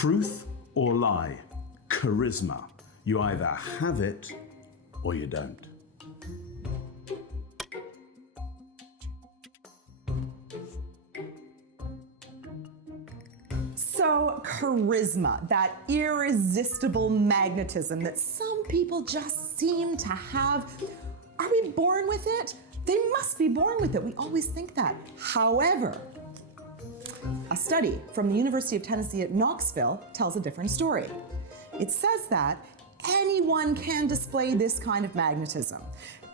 Truth or lie? Charisma. You either have it or you don't. So charisma, that irresistible magnetism that some people just seem to have, are we born with it? They must be born with it. We always think that. However, a study from the University of Tennessee at Knoxville tells a different story. It says that anyone can display this kind of magnetism.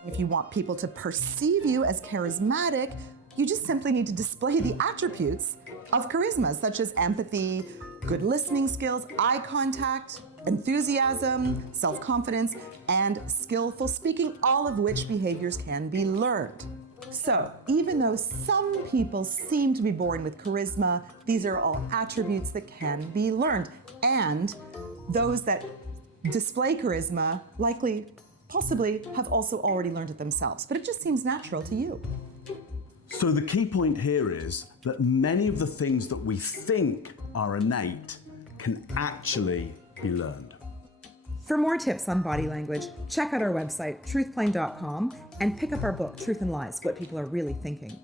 If you want people to perceive you as charismatic, you just simply need to display the attributes of charisma, such as empathy, good listening skills, eye contact, enthusiasm, self-confidence, and skillful speaking, all of which behaviors can be learned. So, even though some people seem to be born with charisma, these are all attributes that can be learned. And those that display charisma likely, possibly, have also already learned it themselves. But it just seems natural to you. So the key point here is that many of the things that we think are innate can actually be learned. For more tips on body language, check out our website, truthplain.com, and pick up our book, Truth and Lies, What People Are Really Thinking.